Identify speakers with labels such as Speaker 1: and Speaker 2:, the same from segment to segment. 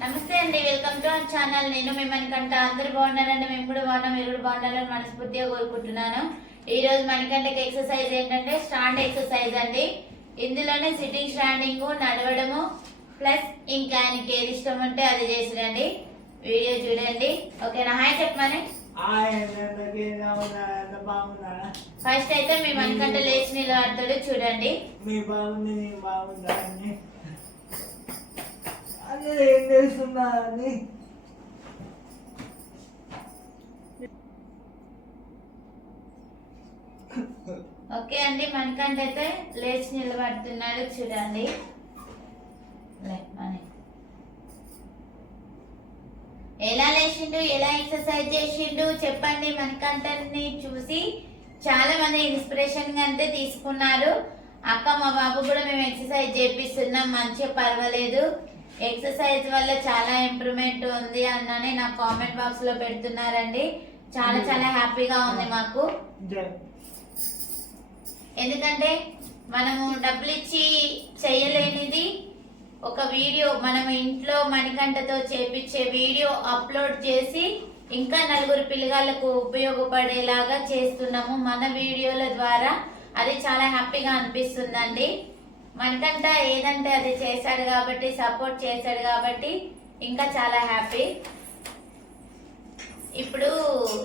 Speaker 1: నమస్తే అండి welcome to our channel. నేను మిమ్మల్ని కంట అందరు బాగున్నారండి? మేము కూడా బాగున్నాం. మీరు కూడా బాగున్నారని మనస్ఫూర్తిగా కోరుకుంటున్నాను. ఈ రోజు మనకంటకి ఎక్సర్సైజ్ ఏంటంటే స్టాండ్ ఎక్సర్సైజ్ అండి. ఇందులోనే సిట్టింగ్ స్టాండింగ్ నడవడము ప్లస్ ఇంకా ఆయనకి ఏది ఇష్టం ఉంటే అది చేసిరండి. వీడియో చూడండి. ఓకేనా? హాయ్ చెప్పమని. ఫస్ట్ అయితే మీ మనకంట లేచి నిలబడతాడు. చూడండి.
Speaker 2: మీ బాగుంది నీ బాగుందా నేను ఏం చేస్తున్నారని.
Speaker 1: ఓకే అండి మనకంట అయితే లేచి నిలబడుతున్నాడు చూడండి. ఎలా లేచిండు ఎలా ఎక్సర్సైజ్ చేసిండు చెప్పండి మనకంటని చూసి. చాలా మంది ఇన్స్పిరేషన్గా తీసుకున్నారు. అక్క మా బాబు కూడా మేము ఎక్సర్సైజ్ చేపిస్తున్నాం మంచిగా పర్వాలేదు. ఎక్సర్సైజ్ వల్ల చాలా ఇంప్రూవ్మెంట్ ఉంది అన్నని నా కామెంట్ బాక్స్లో పెడుతున్నారండి. చాలా చాలా హ్యాపీగా ఉంది మాకు.
Speaker 2: జ-
Speaker 1: ఎందుకంటే మనము డబ్బులు ఇచ్చి చేయలేనిది ఒక వీడియో మనం ఇంట్లో మణికంఠతో చేపించే వీడియో అప్లోడ్ చేసి ఇంకా నలుగురు పిల్లగాళ్ళకు ఉపయోగపడేలాగా చేస్తున్నాము మన వీడియోల ద్వారా. అది చాలా హ్యాపీగా అనిపిస్తుందండి. మనకంట ఏదంటే అది చేశాడు కాబట్టి సపోర్ట్ చేశాడు కాబట్టి ఇంకా చాలా హ్యాపీ. ఇప్పుడు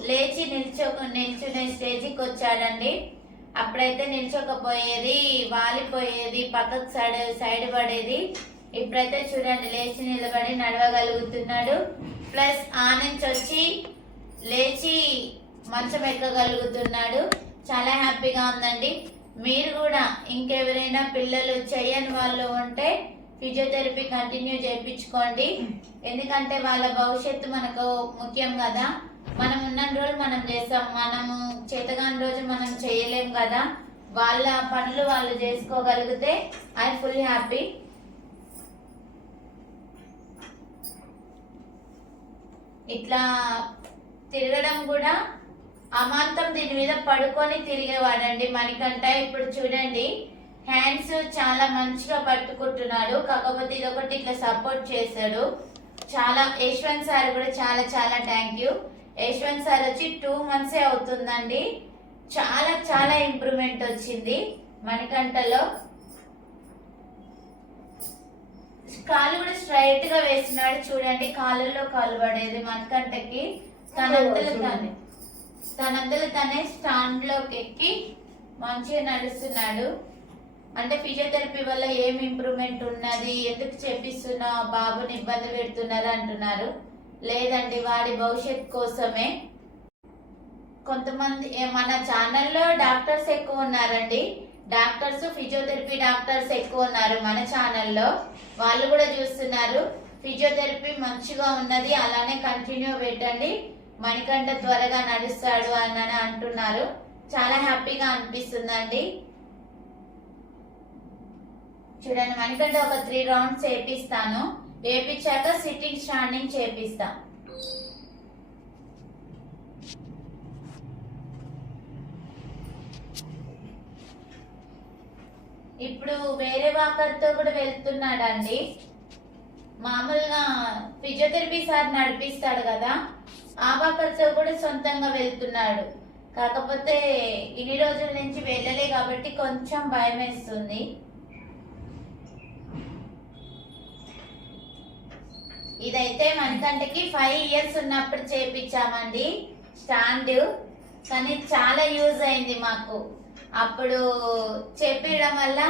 Speaker 1: లేచి నిల్చో నిల్చునే స్టేజ్కి వచ్చాడండి. అప్పుడైతే నిల్చోకపోయేది వాలిపోయేది పక్కకు సైడ్ సైడ్ పడేది. ఇప్పుడైతే చూడండి లేచి నిలబడి నడవగలుగుతున్నాడు. ప్లస్ ఆ నుంచి వచ్చి లేచి మంచం ఎక్కగలుగుతున్నాడు. చాలా హ్యాపీగా ఉందండి. మీరు కూడా ఇంకెవరైనా పిల్లలు చేయని వాళ్ళు ఉంటే ఫిజియోథెరపీ కంటిన్యూ చేయించుకోండి. ఎందుకంటే వాళ్ళ భవిష్యత్తు మనకు ముఖ్యం కదా. మనం ఉన్న రోజు మనం చేస్తాం. మనము చేతగాని రోజు మనం చేయలేం కదా. వాళ్ళ పనులు వాళ్ళు చేసుకోగలిగితే ఐ ఫుల్ హ్యాపీ. ఇట్లా తిరగడం కూడా అమాంతం దీని మీద పడుకొని తిరిగేవాడండి. మనకంట ఇప్పుడు చూడండి. హ్యాండ్స్ చాలా మంచిగా పట్టుకుంటున్నాడు. కాకపోతే ఇది ఒకటి ఇట్లా సపోర్ట్ చేశాడు. చాలా యశ్వంత్ సార్ కూడా చాలా చాలా థ్యాంక్ యూ యశ్వంత్ సార్ వచ్చి టూ మంత్సే అవుతుందండి. చాలా చాలా ఇంప్రూవ్మెంట్ వచ్చింది మణికంఠలో. కాలు కూడా స్ట్రైట్గా వేసినాడు చూడండి కాళ్ళల్లో కాలు పడేది మణికంఠకి. తనంతలు తానే. తనంతలు తనే స్టాండ్లోకి ఎక్కి మంచిగా నడుస్తున్నాడు. అంటే ఫిజియోథెరపీ వల్ల ఏం ఇంప్రూవ్మెంట్ ఉన్నది ఎందుకు చేపిస్తున్నా బాబుని ఇబ్బంది పెడుతున్నారు అంటున్నారు. లేదండి వాడి భవిష్యత్ కోసమే. కొంతమంది మన ఛానల్లో డాక్టర్స్ ఎక్కువ ఉన్నారండి. డాక్టర్స్ ఫిజియోథెరపీ డాక్టర్స్ ఎక్కువ ఉన్నారు మన ఛానల్లో. వాళ్ళు కూడా చూస్తున్నారు ఫిజియోథెరపీ మంచిగా ఉన్నది అలానే కంటిన్యూ పెట్టండి. మణికంఠ త్వరగా నడుస్తాడు అని అంటున్నారు. చాలా హ్యాపీగా అనిపిస్తుందండి. చూడండి మణికంఠ ఒక త్రీ రౌండ్స్ వేపిస్తాను వేపించాక సిట్టింగ్ స్టాండింగ్ చేపిస్తా. ఇప్పుడు వేరే వాకర్తో కూడా వెళ్తున్నాడండి. మామూలుగా ఫిజియోథెరపీ సార్ నడిపిస్తాడు కదా ఆ వాకర్తో కూడా సొంతంగా వెళ్తున్నాడు. కాకపోతే ఇన్ని రోజుల నుంచి వెళ్ళలే కాబట్టి కొంచెం భయం వేస్తుంది. ఇదైతే మనకంటకి ఫైవ్ ఇయర్స్ ఉన్నప్పుడు చేపించామండి. స్టాండ్ కానీ చాలా యూజ్ అయింది మాకు. అప్పుడు చేపించడం వల్ల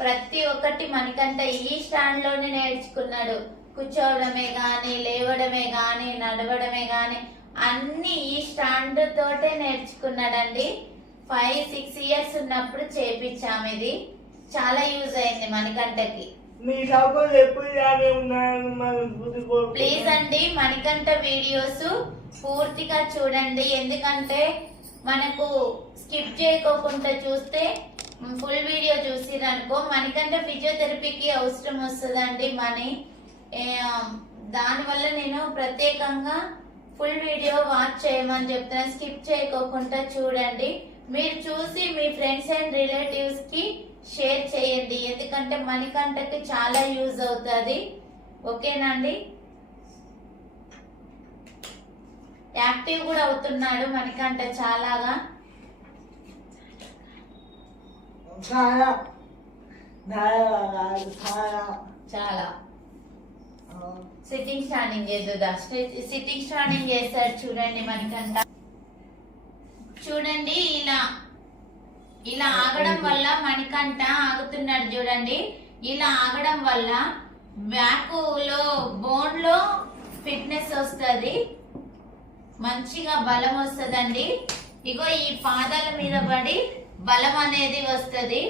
Speaker 1: ప్రతి ఒక్కటి మనకంట ఈ స్టాండ్లోనే నేర్చుకున్నాడు. కూర్చోవడమే గాని లేవడమే గాని నడవడమే గాని అన్ని ఈ స్టాండ్ తోటే నేర్చుకున్నాడండి. ఫైవ్ సిక్స్ ఇయర్స్ ఉన్నప్పుడు చేపించాము ఇది. చాలా యూజ్ అయింది మనకంటకి. ప్లీజ్ అండి మణికంఠ వీడియోస్ పూర్తిగా చూడండి. ఎందుకంటే మనకు స్కిప్ చేయకోకుండా చూస్తే ఫుల్ వీడియో చూసిరనుకో మనకంటే ఫిజియోథెరపీకి అవసరం వస్తుందండి మనీ దానివల్ల నేను ప్రత్యేకంగా ఫుల్ వీడియో వాచ్ చేయమని చెప్తాను స్కిప్ చేయకోకుండా చూడండి. మీరు చూసి మీ ఫ్రెండ్స్ అండ్ రిలేటివ్స్కి షేర్ చేయండి. ఎందుకంటే మణికంటకి చాలా యూజ్ అవుతుంది. ఓకేనండి యాక్టివ్ కూడా అవుతున్నాడు మణికంట చాలాగా.
Speaker 2: చాలా.
Speaker 1: సిట్టింగ్ స్టాండింగ్ చేద్దా సిట్టింగ్ స్టాండింగ్ చేస్తాడు చూడండి మనకంట చూడండి ఇలా. ఇలా ఆగడం వల్ల మణికంట ఆగుతున్నాడు చూడండి. ఇలా ఆగడం వల్ల బ్యాక్లో బోన్లో ఫిట్నెస్ వస్తుంది. మంచిగా బలం వస్తుందండి. ఇగో ఈ పాదాల మీద పడి బలం అనేది వస్తుంది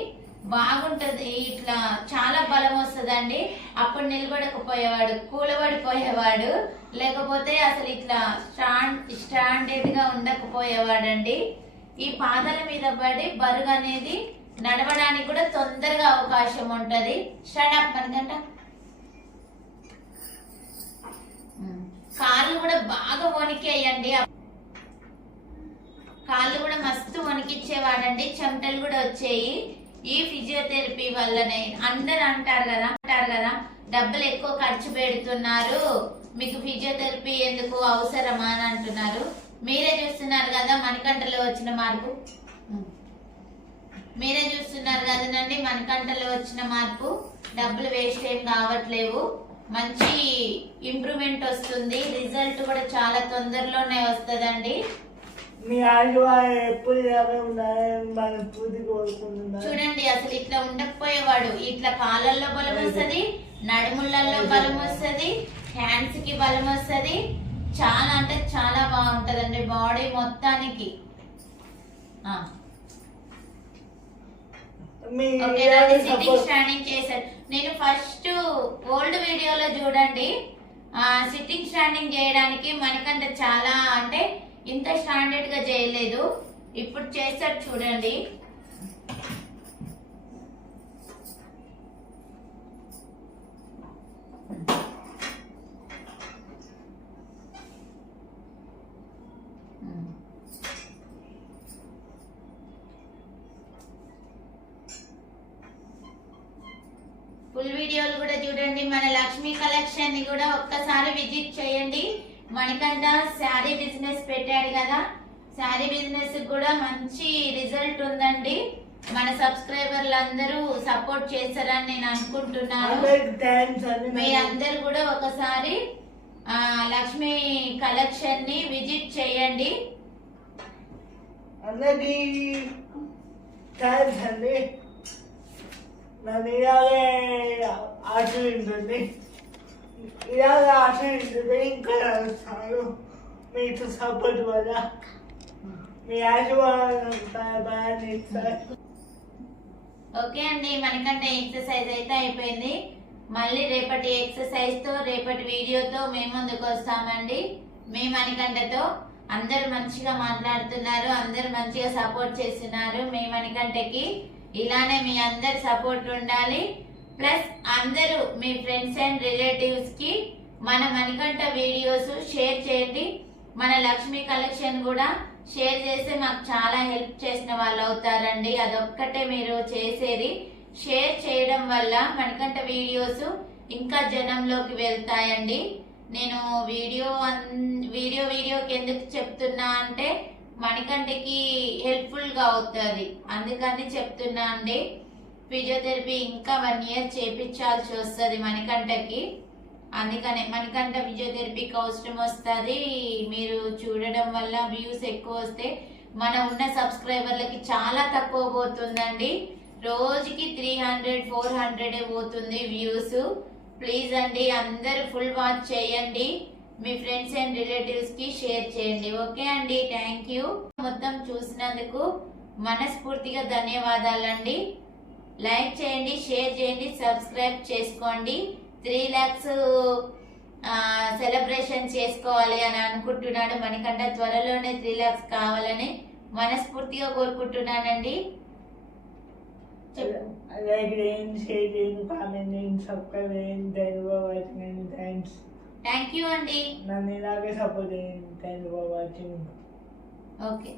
Speaker 1: బాగుంటది. ఇట్లా చాలా బలం వస్తుందండి. అప్పుడు నిలబడకపోయేవాడు కూలబడిపోయేవాడు లేకపోతే అసలు ఇట్లా స్టాండ్ స్టాండర్డ్గా ఉండకపోయేవాడండి. ఈ పాదాల మీద పడి బరుగు అనేది నడవడానికి కూడా తొందరగా అవకాశం ఉంటది. స్టార్ట్ మనకంట కాళ్ళు కూడా బాగా వణికేయండి. కాళ్ళు కూడా మస్తు వణికిచ్చేవాడండి చెమటలు కూడా వచ్చాయి. ఈ ఫిజియోథెరపీ వల్లనే అందరు అంటారు కదా అంటారు కదా డబ్బులు ఎక్కువ ఖర్చు పెడుతున్నారు. మీకు ఫిజియోథెరపీ ఎందుకు అవసరమా అని అంటున్నారు. మీరే చూస్తున్నారు కదా మణికంటలో వచ్చిన మార్పు. మీరే చూస్తున్నారు కదనండి మణికంటలో వచ్చిన మార్పు. డబ్బులు వేస్ట్ ఏం కావట్లేవు. మంచి ఇంప్రూవ్మెంట్ వస్తుంది. రిజల్ట్ కూడా చాలా తొందరలోనే వస్తుందండి.
Speaker 2: మీ ఆశీర్వాదం ఎప్పుడు ఇలాగే కోరుకుంటున్నాను
Speaker 1: చూడండి అసలు ఇట్లా ఉండకపోయేవాడు. ఇట్లా కాళ్ళల్లో బలం వస్తుంది నడుములలో బలం వస్తుంది హ్యాండ్స్కి బలం వస్తుంది. చాలా అంటే చాలా బాగుంటదండి బాడీ మొత్తానికి. సిట్టింగ్ స్టాండింగ్ చేశారు. నేను ఫస్ట్ ఓల్డ్ వీడియోలో చూడండి. సిట్టింగ్ స్టాండింగ్ చేయడానికి మనకంట చాలా అంటే ఇంత స్టాండర్డ్గా చేయలేదు. ఇప్పుడు చేస్తారు చూడండి. ఫుల్ వీడియోలు కూడా చూడండి. మన లక్ష్మీ కలెక్షన్ని కూడా ఒక్కసారి విజిట్ చేయండి. మణికంఠ శారీ బిజినెస్ పెట్టాడు కదా. శారీ బిజినెస్ కూడా మంచి రిజల్ట్ ఉందండి. మన సబ్స్క్రైబర్లు అందరూ సపోర్ట్ చేస్తారని నేను అనుకుంటున్నాను. మీరందరూ కూడా ఒకసారి లక్ష్మీ కలెక్షన్ని విజిట్ చేయండి.
Speaker 2: అందరికి థ్యాంక్స్ అండి. నన్ను ఇలాగే ఆశ్రయించండి ఇలాగా ఆశ్రయించండి ఇంకా మీకు సపోర్ట్ వల్ల మీ ఆశీర్వాదం బాగా
Speaker 1: ఓకే అండి మనకంటే ఎక్సర్సైజ్ అయితే అయిపోయింది. మళ్ళీ రేపటి ఎక్సర్సైజ్తో రేపటి వీడియోతో మేము ముందుకు వస్తామండి. మీ మణికంఠతో. అందరు మంచిగా మాట్లాడుతున్నారు అందరు మంచిగా సపోర్ట్ చేస్తున్నారు మీ మణికంఠకి. ఇలానే మీ అందరి సపోర్ట్ ఉండాలి. ప్లస్ అందరూ మీ ఫ్రెండ్స్ అండ్ రిలేటివ్స్కి మన మణికంఠ వీడియోస్ షేర్ చేయండి. మన లక్ష్మీ కలెక్షన్ కూడా షేర్ చేస్తే మాకు చాలా హెల్ప్ చేసిన వాళ్ళు అవుతారండి. అదొక్కటే మీరు చేసేది. షేర్ చేయడం వల్ల మణికంఠ వీడియోస్ ఇంకా జనంలోకి వెళ్తాయండి. నేను వీడియో అన్- వీడియో వీడియోకి ఎందుకు చెప్తున్నా అంటే మణికంఠకి హెల్ప్ఫుల్గా అవుతుంది. అందుకని చెప్తున్నా అండి. ఫిజియోథెరపీ ఇంకా వన్ ఇయర్ చేపించాల్సి వస్తుంది మణికంఠకి. అందుకనే మనకంట ఫిజియోథెరపీకి అవసరం వస్తుంది. మీరు చూడడం వల్ల వ్యూస్ ఎక్కువ వస్తే మన ఉన్న సబ్స్క్రైబర్లకి చాలా తక్కువ పోతుందండి. రోజుకి త్రీ హండ్రెడ్ ఫోర్ హండ్రెడ్ పోతుంది వ్యూస్. ప్లీజ్ అండి అందరూ ఫుల్ వాచ్ చేయండి. మీ ఫ్రెండ్స్ అండ్ రిలేటివ్స్కి షేర్ చేయండి. ఓకే అండి థ్యాంక్ యూ. మొత్తం చూసినందుకు మనస్ఫూర్తిగా ధన్యవాదాలండి. లైక్ చేయండి షేర్ చేయండి సబ్స్క్రైబ్ చేసుకోండి. త్రీ ల్యాక్స్ సెలబ్రేషన్ చేసుకోవాలి అని అనుకుంటున్నాడు. మనకంటే త్వరలోనే త్రీ ల్యాక్స్ కావాలని మనస్ఫూర్తిగా కోరుకుంటున్నానండి.
Speaker 2: లైక్ చేయండి షేర్ చేయండి కామెంట్ చేయండి సబ్స్క్రైబ్ చేయండి. Thank watching thanks.
Speaker 1: Thank you అండి.
Speaker 2: నన్ను ఇలాగే సపోర్ట్ చేయండి. Thank for watching
Speaker 1: okay.